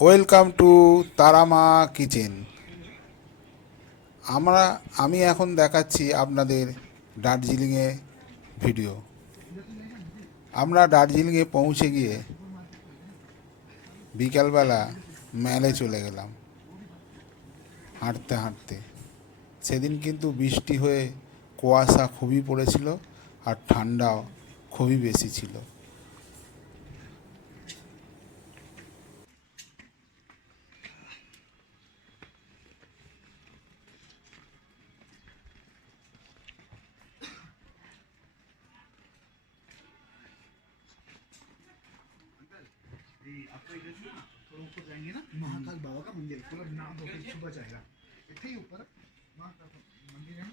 Welcome to Tara Maa kitchen. আমরা, আমি এখন দেখাচ্ছি আপনাদের দার্জিলিংয়ে ভিডিও। আমরা দার্জিলিংয়ে পৌঁছে গিয়ে বিকালবেলা মেলে চলে গেলাম। হাঁটতে হাঁটতে। সেদিন কিন্তু বৃষ্টি হয়ে কুয়াশা খুবই পড়েছিল আর ঠান্ডাও খুবই বেশি ছিল। आपका महाकाल बाबा का मंदिर, पूरा नाम होकर सुबह जाएगा। इतने ही ऊपर, महाकाल मंदिर है ना।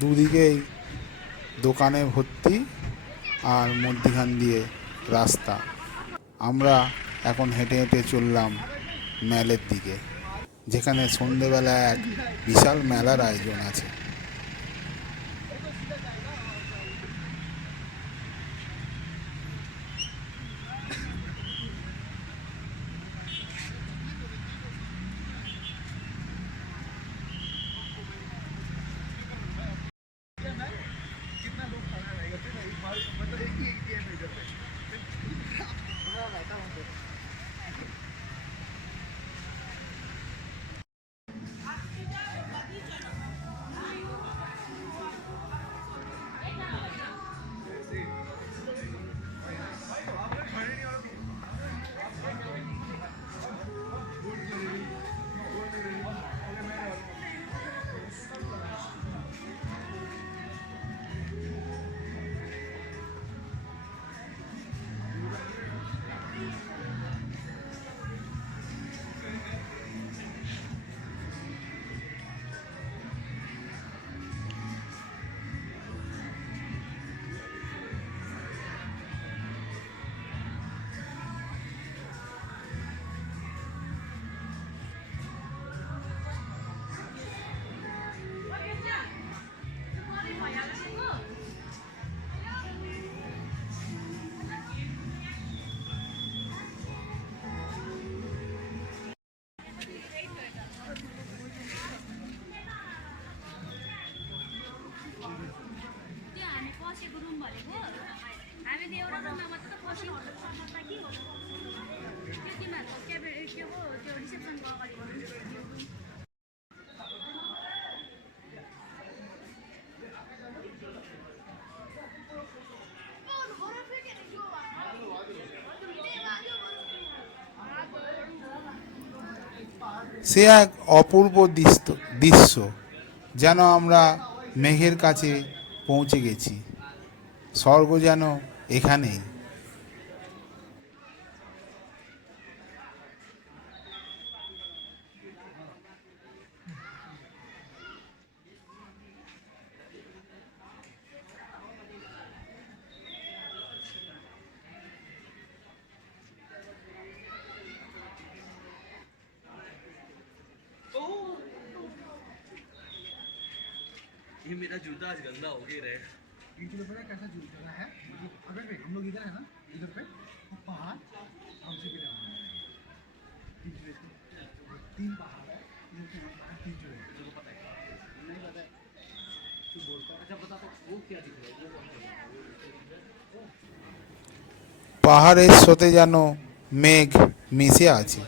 দুদিকেই দোকানে ভর্তি আর মধ্যিখান দিয়ে রাস্তা। আমরা এখন হেঁটে হেঁটে চললাম মেলের দিকে, যেখানে সন্ধেবেলা এক বিশাল মেলার আয়োজন আছে। সে এক অপূর্ব দৃশ্য যেন আমরা মেঘের কাছে পৌঁছে গেছি। স্বর্গ যেন এখানেই ये मेरा जूता आज गंदा हो गया रहे ये जो पता है कैसा झूल रहा है मतलब अगर देख हम लोग इधर है ना इधर पे वो पहाड़ हमसे भी डाउन है तीन जो है, तीन पहाड़ है इधर पे हम पहाड़ तीन जो है तुझको पता है नहीं पता है तू बोलता है अच्छा बता तो वो क्या दिख रहा है वो कौन सा दिख रहा है? পাহাড়ের স্রোতে যেন মেঘ মিশে আছে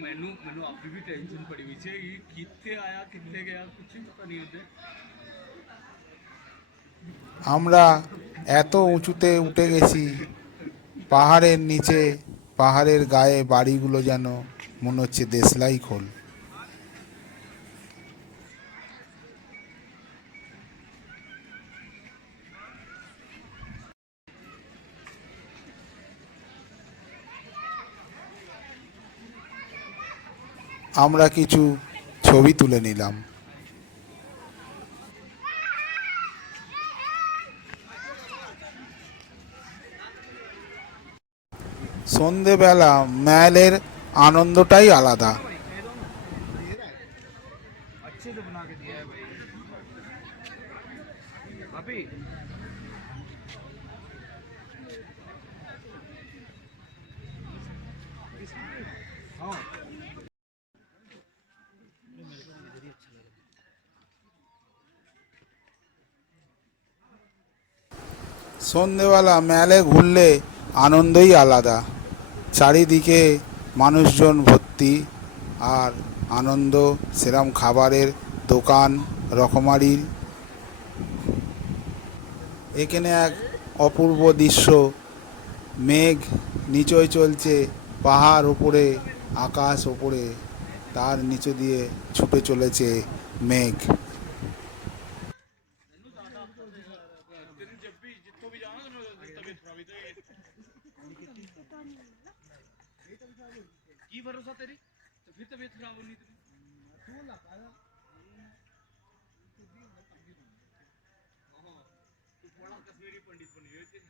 ਮੈਨੂੰ ਮੈਨੂੰ ਆਪਣੀ ਵੀ ਟੈਨਸ਼ਨ ਪੜੀ ਹੋਈ ਸੀ ਇਹ ਕਿੱਥੇ ਆਇਆ ਕਿੱਥੇ ਗਿਆ ਕੁਝ ਪਤਾ ਨਹੀਂ ਹੁੰਦਾ আমরা এত উঁচুতে উঠে গেছি, পাহাড়ের নিচে, পাহাড়ের গায়ে বাড়িগুলো যেন মনে হচ্ছে দেশলাই খোল। আমরা কিছু ছবি তুলে নিলাম। সন্ধেবেলা ম্যালের আনন্দটাই আলাদা। সন্ধেবেলা মেলে ঘুরলে আনন্দই আলাদা। চারিদিকে মানুষজন ভর্তি আর আনন্দ, সেরাম খাবারের দোকান, রকমারির। এখানে এক অপূর্ব দৃশ্য, মেঘ নিচয় চলছে পাহাড় ওপরে আকাশ ওপরে তার নিচে দিয়ে ছুটে চলেছে মেঘ। था तेरी? तो फिर तबीयत खराब होनी तेरी। हाँ, कश्मीरी पंडित बनी हुई थी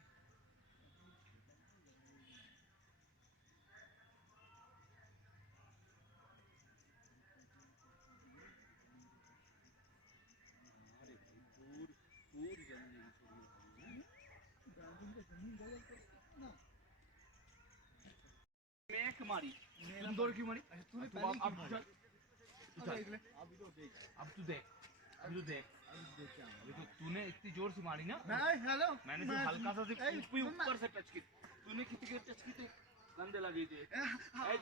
मैं कुमारी तुम दौड़ क्यों मारी? तूने पहले क्यों अब चल चल अब तो देख। अब तू देख अब तू देख। अभी तो तूने इतनी ज़ोर से मारी ना। मैं हेलो मैंने जो हल्का सा सिर्फ़ ऊपर से टच की। तूने कितनी देर टच की थी गंदे लगी थी ए,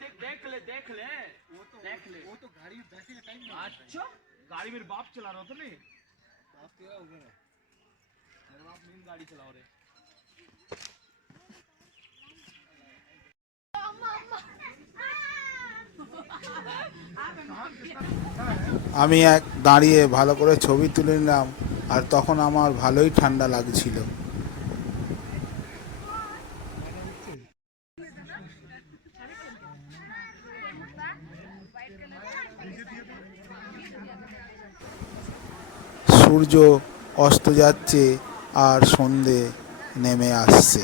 देख देख ले देख ले। वो तो देख ले। वो तो गाड़ी में बैठने का टाइम अच्छा गाड़ी मेरे बाप चला रहा था नहीं बाप तेरा हो गया। मेरे बाप मेन गाड़ी चला रहे। আমি এক দাঁড়িয়ে ভালো করে ছবি তুলে নিলাম, আর তখন আমার ভালোই ঠান্ডা লাগছিল। সূর্য অস্ত যাচ্ছে আর সন্ধে নেমে আসছে।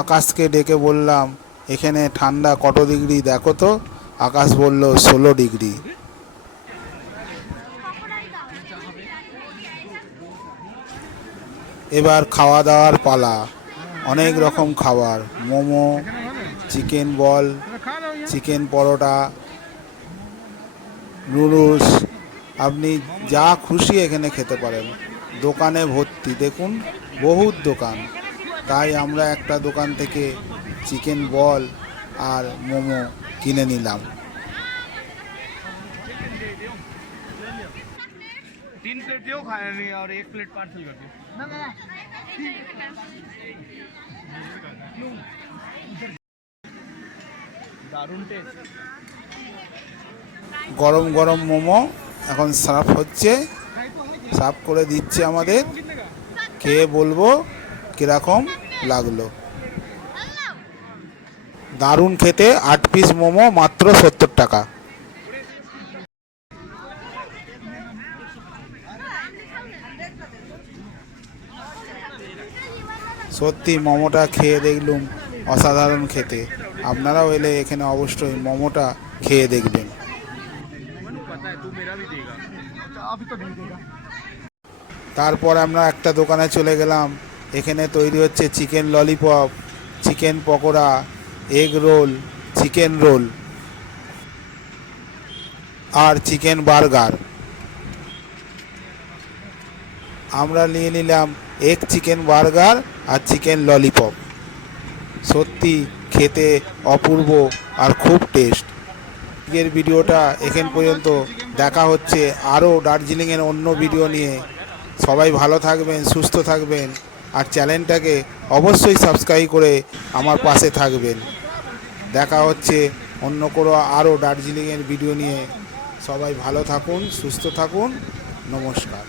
আকাশকে ডেকে বললাম, এখানে ঠান্ডা কত ডিগ্রি দেখো তো? আকাশ বলল, ষোলো ডিগ্রি। এবার খাওয়া দাওয়ার পালা। অনেক রকম খাবার। Momo, chicken ball, chicken paratha, noodles আপনি যা খুশি এখানে খেতে পারেন দোকানে ভর্তি দেখুন বহুত দোকান তাই আমরা একটা দোকান থেকে চিকেন বল আর মোমো কিনে নিলাম तीन प्लेट दियो खाया नहीं और एक प्लेट पार्सल कर दियो दारुण टेस्ट গরম গরম মোমো এখন সার্ভ হচ্ছে। সার্ভ করে দিচ্ছে আমাদের। খেয়ে বলব? কীরকম লাগল? দারুণ খেতে, আট পিস মোমো, মাত্র সত্তর টাকা। সত্যি, মোমোটা খেয়ে দেখলুম। অসাধারণ খেতে। আপনারাও এলে এখানে অবশ্যই মোমোটা খেয়ে দেখবেন। अभी तो नहीं देगा তারপর আমরা একটা দোকানে চলে গেলাম এখানে তৈরি হচ্ছে chicken lollipop chicken pakora egg roll chicken roll আর চিকেন বার্গার আমরা নিয়ে নিলাম এগ চিকেন বার্গার আর চিকেন ললিপপ সত্যি খেতে অপূর্ব আর খুব টেস্ট আজকের ভিডিওটা এখান পর্যন্ত দেখা হচ্ছে আরও দার্জিলিংয়ের অন্য ভিডিও নিয়ে। সবাই ভালো থাকবেন, সুস্থ থাকবেন, আর চ্যানেলটাকে অবশ্যই সাবস্ক্রাইব করে আমার পাশে থাকবেন। দেখা হচ্ছে অন্য কোনো আরও দার্জিলিংয়ের ভিডিও নিয়ে। সবাই ভালো থাকুন, সুস্থ থাকুন, নমস্কার।